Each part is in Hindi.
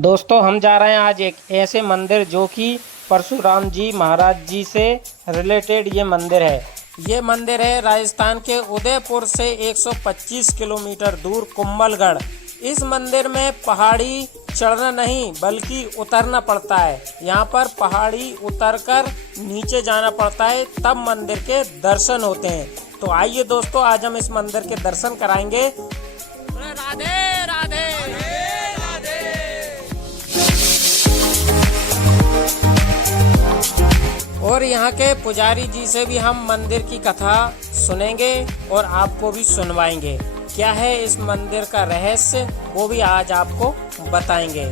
दोस्तों हम जा रहे हैं आज एक ऐसे मंदिर जो कि परशुराम जी महाराज जी से रिलेटेड ये मंदिर है। ये मंदिर है राजस्थान के उदयपुर से 125 किलोमीटर दूर कुंभलगढ़। इस मंदिर में पहाड़ी चढ़ना नहीं बल्कि उतरना पड़ता है। यहाँ पर पहाड़ी उतरकर नीचे जाना पड़ता है, तब मंदिर के दर्शन होते हैं। तो आइए दोस्तों, आज हम इस मंदिर के दर्शन कराएंगे। राधे राधे। और यहाँ के पुजारी जी से भी हम मंदिर की कथा सुनेंगे और आपको भी सुनवाएंगे। क्या है इस मंदिर का रहस्य, वो भी आज आपको बताएंगे।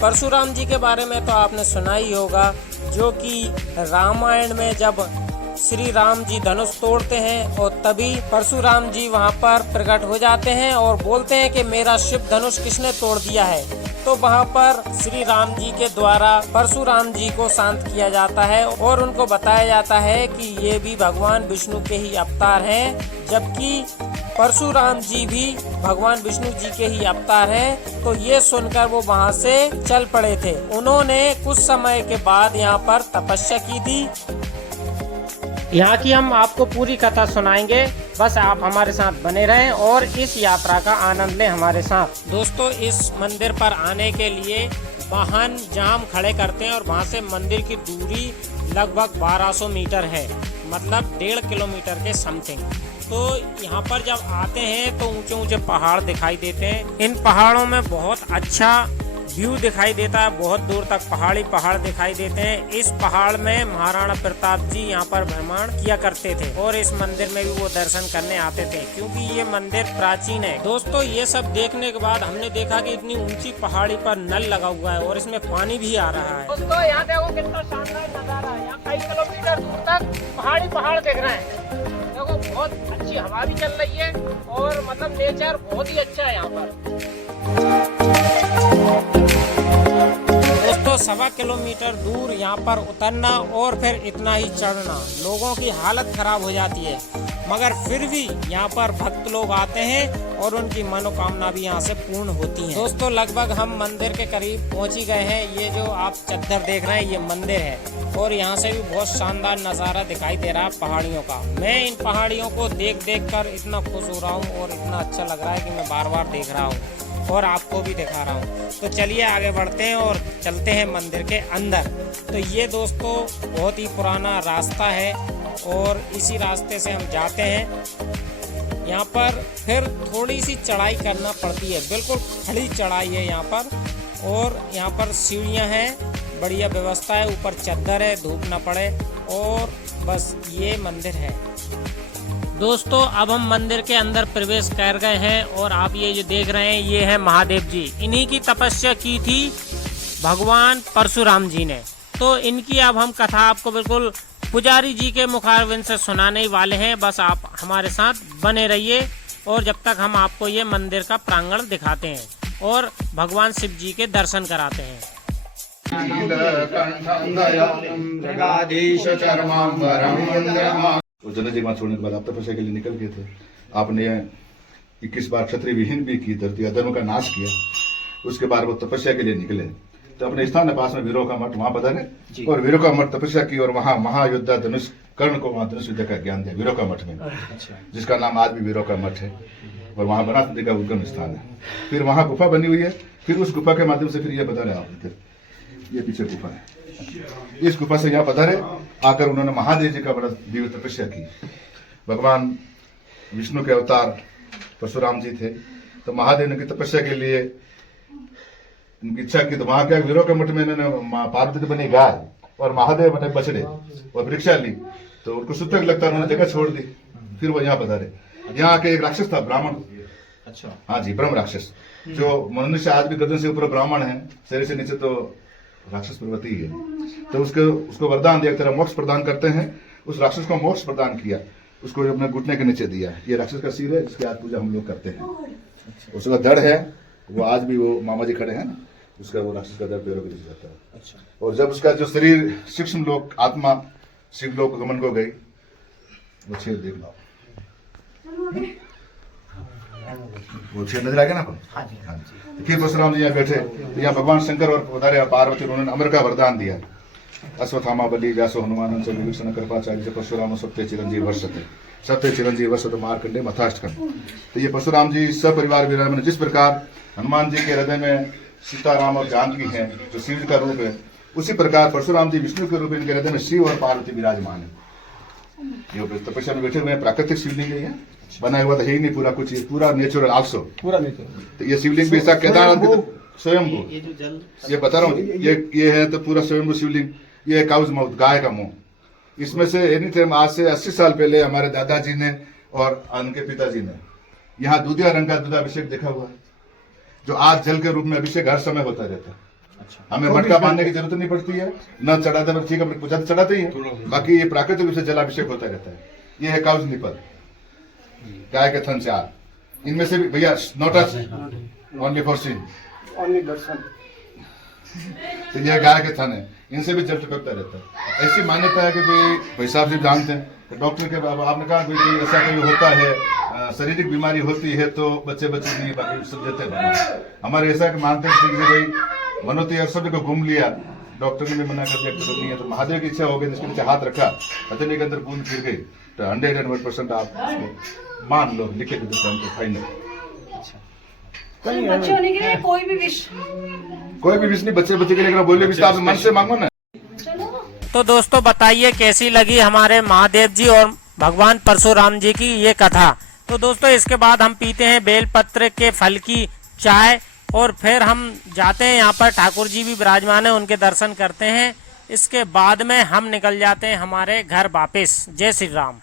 परशुराम जी के बारे में तो आपने सुना ही होगा, जो कि रामायण में जब श्री राम जी धनुष तोड़ते हैं और तभी परशुराम जी वहाँ पर प्रकट हो जाते हैं और बोलते हैं कि मेरा शिव धनुष किसने तोड़ दिया है। तो वहाँ पर श्री राम जी के द्वारा परशुराम जी को शांत किया जाता है और उनको बताया जाता है कि ये भी भगवान विष्णु के ही अवतार हैं, जबकि परशुराम जी भी भगवान विष्णु जी के ही अवतार हैं। तो ये सुनकर वो वहाँ से चल पड़े थे। उन्होंने कुछ समय के बाद यहाँ पर तपस्या की थी। यहाँ की हम आपको पूरी कथा सुनाएंगे, बस आप हमारे साथ बने रहें और इस यात्रा का आनंद लें हमारे साथ। दोस्तों, इस मंदिर पर आने के लिए वाहन जहाँ हम खड़े करते हैं और वहाँ से मंदिर की दूरी लगभग 1200 मीटर है, मतलब 1.5 किलोमीटर के समथिंग। तो यहाँ पर जब आते हैं तो ऊंचे ऊंचे पहाड़ दिखाई देते हैं। इन पहाड़ों में बहुत अच्छा व्यू दिखाई देता है, बहुत दूर तक पहाड़ दिखाई देते हैं। इस पहाड़ में महाराणा प्रताप जी यहाँ पर भ्रमण किया करते थे और इस मंदिर में भी वो दर्शन करने आते थे, क्योंकि ये मंदिर प्राचीन है। दोस्तों, ये सब देखने के बाद हमने देखा कि इतनी ऊंची पहाड़ी पर नल लगा हुआ है और इसमें पानी भी आ रहा है। दोस्तों, यहाँ देखो कितना शानदार नजारा है। यहाँ कई किलोमीटर दूर तक पहाड़ दिख रहे हैं। देखो, बहुत अच्छी हवा भी चल रही है और मतलब नेचर बहुत ही अच्छा है यहाँ पर। दोस्तों, 1.25 किलोमीटर दूर यहाँ पर उतरना और फिर इतना ही चढ़ना, लोगों की हालत खराब हो जाती है, मगर फिर भी यहाँ पर भक्त लोग आते हैं और उनकी मनोकामना भी यहाँ से पूर्ण होती है। दोस्तों, लगभग हम मंदिर के करीब पहुँच ही गए हैं। ये जो आप चद्दर देख रहे हैं, ये मंदिर है और यहाँ से भी बहुत शानदार नज़ारा दिखाई दे रहा है पहाड़ियों का। मैं इन पहाड़ियों को देख कर इतना खुश हो रहा हूँ और इतना अच्छा लग रहा है कि मैं बार बार देख रहा हूँ और आपको भी दिखा रहा हूँ। तो चलिए आगे बढ़ते हैं और चलते हैं मंदिर के अंदर। तो ये दोस्तों बहुत ही पुराना रास्ता है और इसी रास्ते से हम जाते हैं। यहाँ पर फिर थोड़ी सी चढ़ाई करना पड़ती है, बिल्कुल खड़ी चढ़ाई है यहाँ पर, और यहाँ पर सीढ़ियाँ हैं, बढ़िया व्यवस्था है, ऊपर चद्दर है, धूप ना पड़े, और बस ये मंदिर है। दोस्तों, अब हम मंदिर के अंदर प्रवेश कर गए हैं और आप ये जो देख रहे हैं, ये है महादेव जी। इन्हीं की तपस्या की थी भगवान परशुराम जी ने। तो इनकी अब हम कथा आपको बिल्कुल पुजारी जी के मुखारबिंद से सुनाने वाले हैं। बस आप हमारे साथ बने रहिए और जब तक हम आपको ये मंदिर का प्रांगण दिखाते हैं और भगवान शिव जी के दर्शन कराते हैं। और जनजीवन छोड़ने के बाद आप तपस्या के लिए निकल गए थे। आपने 21 बार क्षत्रिय विहीन भी की, धरती अधर्म का नाश किया। उसके बाद वो तपस्या के लिए निकले तो अपने स्थान के पास में वीरों का मठ, वहां पधारे और वीरों का मठ तपस्या की और वहां महायोद्धा धनुष कर्ण को वहां धनुष विद्या का ज्ञान दिया वीरों का मठ में, जिसका नाम आज भी वीरों का मठ है और वहां बनारस नदी का उद्गम स्थान है। फिर वहां गुफा बनी हुई है। फिर उस गुफा के माध्यम से फिर ये बता रहे आप, ये पीछे गुफा है। इस गुफा से यहाँ पधारे, आकर उन्होंने महादेव जी का बड़ा दिव्य तपस्या की। भगवान विष्णु के अवतार परशुराम जी थे, तो महादेव ने की तपस्या के लिए उनकी इच्छा की। तो वहां क्या वीरों के मठ में इन्होंने पार्वती बनी गाय और महादेव बने बछड़े और परीक्षा ली, तो उनको सूतक लगता, उन्होंने जगह छोड़ दी। फिर वो यहाँ पधारे। यहाँ आके एक राक्षस था, ब्राह्मण। अच्छा, हाँ जी, ब्रह्म राक्षस, जो मनुष्य आज भी गर्दन से ऊपर ब्राह्मण है, शरीर से नीचे तो राक्षस पर्वती है। तो उसको वरदान दिया, तेरा मोक्ष प्रदान करते हैं। उस राक्षस को मोक्ष प्रदान किया, उसको अपने घुटने के नीचे दिया। ये राक्षस का सिर है, जिसकी आज पूजा हम लोग करते हैं। उसका धड़ है, वो आज भी वो मामा जी खड़े हैं ना, उसका वो राक्षस का धड़ पैरों के नीचे जाता है। अच्छा। और जब उसका जो शरीर सूक्ष्म लोक आत्मा शिव लोक गमन को गई, वो छेद देख लो, वो छह नजर आ गया ना आपको? हाँ जी। हाँ जी। फिर परशुराम जी यहाँ बैठे तो यहाँ भगवान शंकर और पधारे पार्वती, उन्होंने अमर का वरदान दिया। अश्वत्थामा बलि व्यासो हनुमान च विभीषण कृपाचार्य से परशुराम सत्य चिरंजीव वर्षते, सत्य चिरंजीव वर्षते मार्कंडे मथाष्टकम। तो ये परशुराम जी सपरिवार विराजमान। जिस प्रकार हनुमान जी के हृदय में सीताराम और जानकी हैं जो शिव जी का रूप है, उसी प्रकार परशुराम जी विष्णु के रूप में इनके हृदय में शिव और पार्वती विराजमान है। ये तपस्या में बैठे हुए हैं। प्राकृतिक शिवलिंग है, बनाया हुआ तो है ही नहीं पूरा कुछ, पूरा नेचुरल आल्सो, पूरा नेचुरल। तो ये शिवलिंग भी ऐसा केदारनाथ स्वयं को, ये जो जल, ये बता रहा हूँ, ये है तो पूरा स्वयं शिवलिंग। ये है काउज माउथ, गाय का मुंह। इसमें से एनी टाइम आज से 80 साल पहले हमारे दादाजी ने और उनके पिताजी ने यहाँ दूधिया रंग का दूधाभिषेक देखा हुआ है, जो आज जल के रूप में अभिषेक हर समय होता रहता है। हमें मटका बांधने की जरूरत नहीं पड़ती है, न चढ़ाते पर ठीक है पूजा तो चढ़ाते ही है, बाकी ये प्राकृतिक रूप से जलाभिषेक होता रहता है। ये है काउज निपल, गाय के थन 4। इनमें से भी भैया notes only for seen, only दर्शन। तो ये गाय के थन है, इनसे भी जल टपकता रहता है। ऐसी मान्यता है कि भाई साहब जी जानते हैं, तो डॉक्टर के आपने कहा कोई ऐसा कोई होता है, शारीरिक बीमारी होती है तो बच्चे नहीं, बाकी सब देते हैं। हमारे ऐसा कि मानते हैं कि भाई मनोती और सभी को घूम लिया, डॉक्टर ने भी मना कर दिया कि नहीं है, तो महादेव की इच्छा हो गई, जिसके नीचे हाथ रखा, हथेली के अंदर बूंद गिर गई, तो 101% आप उसको मान लो, लिखे के देते हमको फाइनल। बच्चे होने के लिए कोई भी विश, कोई भी विश नहीं, बच्चे के लिए अगर बोले विश आप मन से मांगो ना। तो दोस्तों बताइए कैसी लगी हमारे महादेव जी और भगवान परशुराम जी की ये कथा। तो दोस्तों इसके बाद हम पीते हैं बेलपत्र के फल की चाय और फिर हम जाते हैं, यहाँ पर ठाकुर जी भी विराजमान है, उनके दर्शन करते हैं। इसके बाद में हम निकल जाते हैं हमारे घर वापस। जय श्री राम।